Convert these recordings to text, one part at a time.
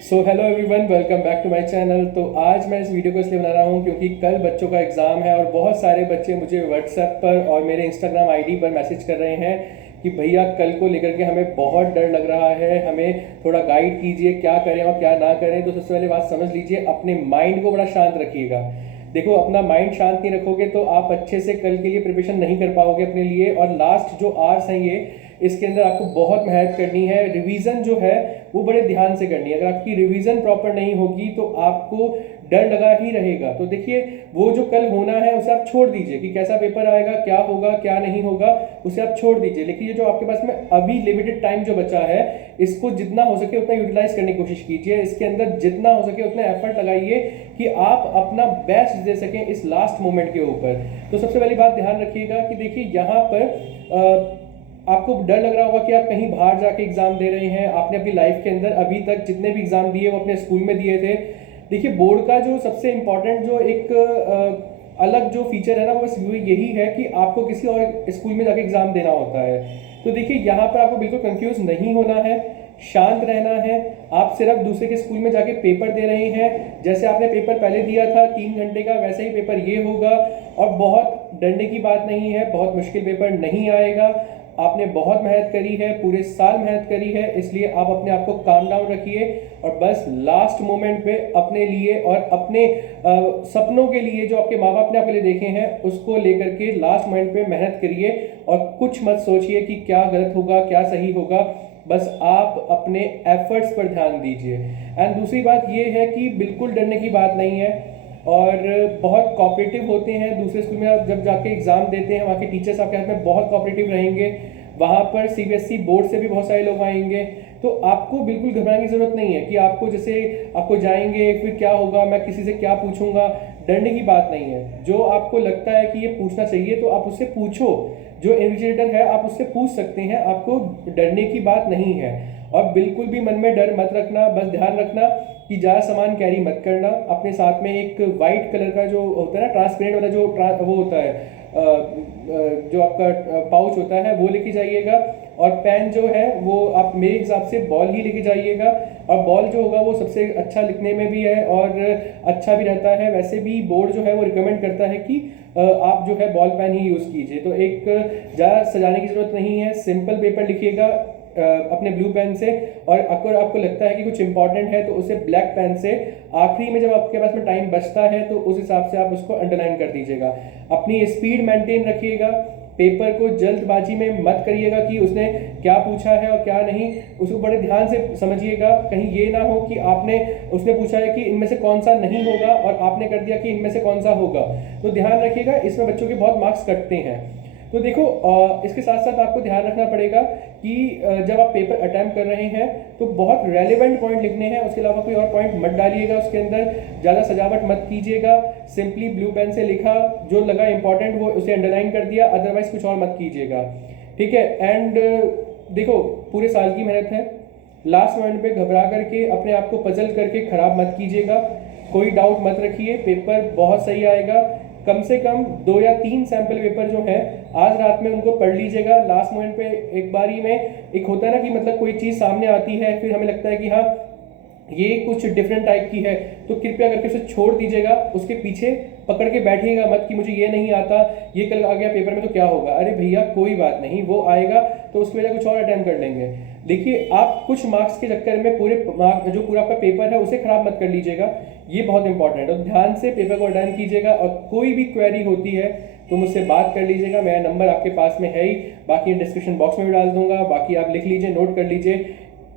So hello everyone, welcome back to my channel. तो आज मैं इस वीडियो को इसलिए बना रहा हूँ क्योंकि कल बच्चों का एग्ज़ाम है और बहुत सारे बच्चे मुझे व्हाट्सएप पर और मेरे इंस्टाग्राम आईडी पर मैसेज कर रहे हैं कि भैया कल को लेकर के हमें बहुत डर लग रहा है, हमें थोड़ा गाइड कीजिए, क्या करें और क्या ना करें। तो सबसे पहले बात समझ लीजिए, अपने माइंड को बड़ा शांत रखिएगा। देखो, अपना माइंड शांत नहीं रखोगे तो आप अच्छे से कल के लिए प्रिपरेशन नहीं कर पाओगे अपने लिए। और लास्ट जो आवर्स हैं ये, इसके अंदर आपको बहुत मेहनत करनी है। रिवीजन जो है वो बड़े ध्यान से करनी है। अगर आपकी रिवीजन प्रॉपर नहीं होगी तो आपको डर लगा ही रहेगा। तो देखिए, वो जो कल होना है उसे आप छोड़ दीजिए कि कैसा पेपर आएगा, क्या होगा क्या नहीं होगा, उसे आप छोड़ दीजिए। लेकिन ये जो आपके पास में अभी लिमिटेड टाइम जो बचा है, इसको जितना हो सके उतना यूटिलाइज करने की कोशिश कीजिए। इसके अंदर जितना हो सके उतना एफर्ट लगाइए कि आप अपना बेस्ट दे सकें इस लास्ट मोमेंट के ऊपर। तो सबसे पहली बात ध्यान रखिएगा कि देखिए, यहाँ पर आपको डर लग रहा होगा कि आप कहीं बाहर जाके एग्जाम दे रहे हैं। आपने अपनी लाइफ के अंदर अभी तक जितने भी एग्जाम दिए वो अपने स्कूल में दिए थे। देखिए, बोर्ड का जो सबसे इम्पोर्टेंट जो एक अलग जो फीचर है ना, वो बस यही है कि आपको किसी और स्कूल में जाके एग्जाम देना होता है। तो देखिए, यहाँ पर आपको बिल्कुल कंफ्यूज नहीं होना है, शांत रहना है। आप सिर्फ दूसरे के स्कूल में जाके पेपर दे रहे हैं। जैसे आपने पेपर पहले दिया था 3 घंटे का, वैसे ही पेपर ये होगा। और बहुत डरने की बात नहीं है, बहुत मुश्किल पेपर नहीं आएगा। आपने बहुत मेहनत करी है, पूरे साल मेहनत करी है, इसलिए आप अपने आप को काम डाउन रखिए और बस लास्ट मोमेंट पे अपने लिए और अपने सपनों के लिए जो आपके माँ बाप ने आपके लिए देखे हैं उसको लेकर के लास्ट मोमेंट पे मेहनत करिए। और कुछ मत सोचिए कि क्या गलत होगा क्या सही होगा, बस आप अपने एफर्ट्स पर ध्यान दीजिए। एंड दूसरी बात ये है कि बिल्कुल डरने की बात नहीं है और बहुत कोऑपरेटिव होते हैं। दूसरे स्कूल में आप जब जाके एग्ज़ाम देते हैं, वहाँ के टीचर्स आपके हाथ में बहुत कोऑपरेटिव रहेंगे। वहाँ पर सीबीएसई बोर्ड से भी बहुत सारे लोग आएंगे। तो आपको बिल्कुल घबराने की ज़रूरत नहीं है कि आपको जैसे आपको जाएंगे फिर क्या होगा, मैं किसी से क्या पूछूंगा। डरने की बात नहीं है। जो आपको लगता है कि ये पूछना चाहिए तो आप उससे पूछो। जो इन्विजिलेटर है आप उससे पूछ सकते हैं, आपको डरने की बात नहीं है। और बिल्कुल भी मन में डर मत रखना। बस ध्यान रखना कि ज़्यादा सामान कैरी मत करना। अपने साथ में एक वाइट कलर का जो होता है ना, ट्रांसपेरेंट वाला जो वो होता है, जो आपका पाउच होता है वो लेके जाइएगा। और पेन जो है वो आप मेरे हिसाब से बॉल ही लेके जाइएगा। और बॉल जो होगा वो सबसे अच्छा लिखने में भी है और अच्छा भी रहता है। वैसे भी बोर्ड जो है वो रिकमेंड करता है कि आप जो है बॉल पेन ही यूज़ कीजिए। तो एक ज़्यादा सजाने की ज़रूरत नहीं है, सिंपल पेपर लिखिएगा अपने ब्लू पेन से। और अगर आपको लगता है कि कुछ इंपॉर्टेंट है तो उसे ब्लैक पेन से आखिरी में जब आपके पास में टाइम बचता है तो उस हिसाब से आप उसको अंडरलाइन कर दीजिएगा। अपनी स्पीड मेंटेन रखिएगा। पेपर को जल्दबाजी में मत करिएगा कि उसने क्या पूछा है और क्या नहीं, उसको बड़े ध्यान से समझिएगा। कहीं ये ना हो कि उसने पूछा है कि इनमें से कौन सा नहीं होगा और आपने कर दिया कि इनमें से कौन सा होगा। तो ध्यान रखिएगा, इसमें बच्चों के बहुत मार्क्स कटते हैं। तो देखो, इसके साथ साथ आपको ध्यान रखना पड़ेगा कि जब आप पेपर अटैम्प्ट कर रहे हैं तो बहुत रेलेवेंट पॉइंट लिखने हैं। उसके अलावा कोई और पॉइंट मत डालिएगा उसके अंदर, ज़्यादा सजावट मत कीजिएगा। सिंपली ब्लू पेन से लिखा, जो लगा इंपॉर्टेंट वो उसे अंडरलाइन कर दिया, अदरवाइज कुछ और मत कीजिएगा। ठीक है। एंड देखो, पूरे साल की मेहनत है, लास्ट मोमेंट पे घबरा करके अपने आप को पजल करके ख़राब मत कीजिएगा। कोई डाउट मत रखिए, पेपर बहुत सही आएगा। कम से कम 2 या 3 सैंपल पेपर जो है आज रात में उनको पढ़ लीजिएगा। लास्ट मोमेंट पे एक बारी में एक होता है ना कि मतलब कोई चीज़ सामने आती है, फिर हमें लगता है कि हाँ ये कुछ डिफरेंट टाइप की है, तो कृपया करके उसे छोड़ दीजिएगा। उसके पीछे पकड़ के बैठिएगा मत कि मुझे ये नहीं आता, ये कल आ गया पेपर में तो क्या होगा। अरे भैया कोई बात नहीं, वो आएगा तो उसकी वजह कुछ और अटेम्प्ट कर लेंगे। देखिए, आप कुछ मार्क्स के चक्कर में जो पूरा आपका पेपर है उसे खराब मत कर लीजिएगा, ये बहुत इंपॉर्टेंट है। तो ध्यान से पेपर को अटेम्प्ट कीजिएगा और कोई भी क्वेरी होती है तो मुझसे बात कर लीजिएगा। मेरा नंबर आपके पास में है ही, बाकी डिस्क्रिप्शन बॉक्स में भी डाल दूंगा। बाकी आप लिख लीजिए, नोट कर लीजिए,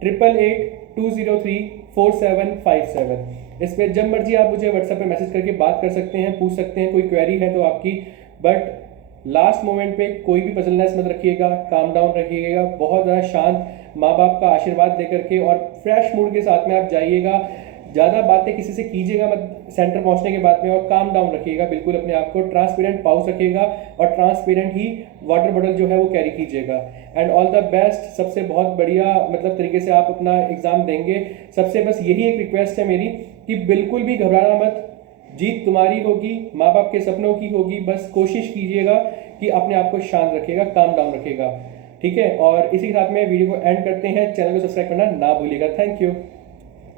8882034757। इस पर जब मर्जी आप मुझे व्हाट्सएप पे मैसेज करके बात कर सकते हैं, पूछ सकते हैं, कोई क्वेरी है तो आपकी। बट लास्ट मोमेंट पे कोई भी पजलनेस मत रखिएगा, काम डाउन रखिएगा। बहुत ज़्यादा शांत माँ बाप का आशीर्वाद लेकर के और फ्रेश मूड के साथ में आप जाइएगा। ज़्यादा बातें किसी से कीजिएगा मत सेंटर पहुंचने के बाद में, और काम डाउन रखिएगा बिल्कुल अपने आप को। ट्रांसपेरेंट पाउच रखिएगा और ट्रांसपेरेंट ही वाटर बॉटल जो है वो कैरी कीजिएगा। And all the best. सबसे बहुत बढ़िया मतलब तरीके से आप अपना एग्ज़ाम देंगे। सबसे बस यही एक रिक्वेस्ट है मेरी कि बिल्कुल भी घबराना मत, जीत तुम्हारी होगी, माँ बाप के सपनों की होगी। बस कोशिश कीजिएगा कि अपने आप को शांत रखिएगा, काम डाउन रखिएगा। ठीक है। और इसी के साथ में वीडियो को एंड करते हैं। चैनल को सब्सक्राइब करना ना भूलिएगा। Thank you.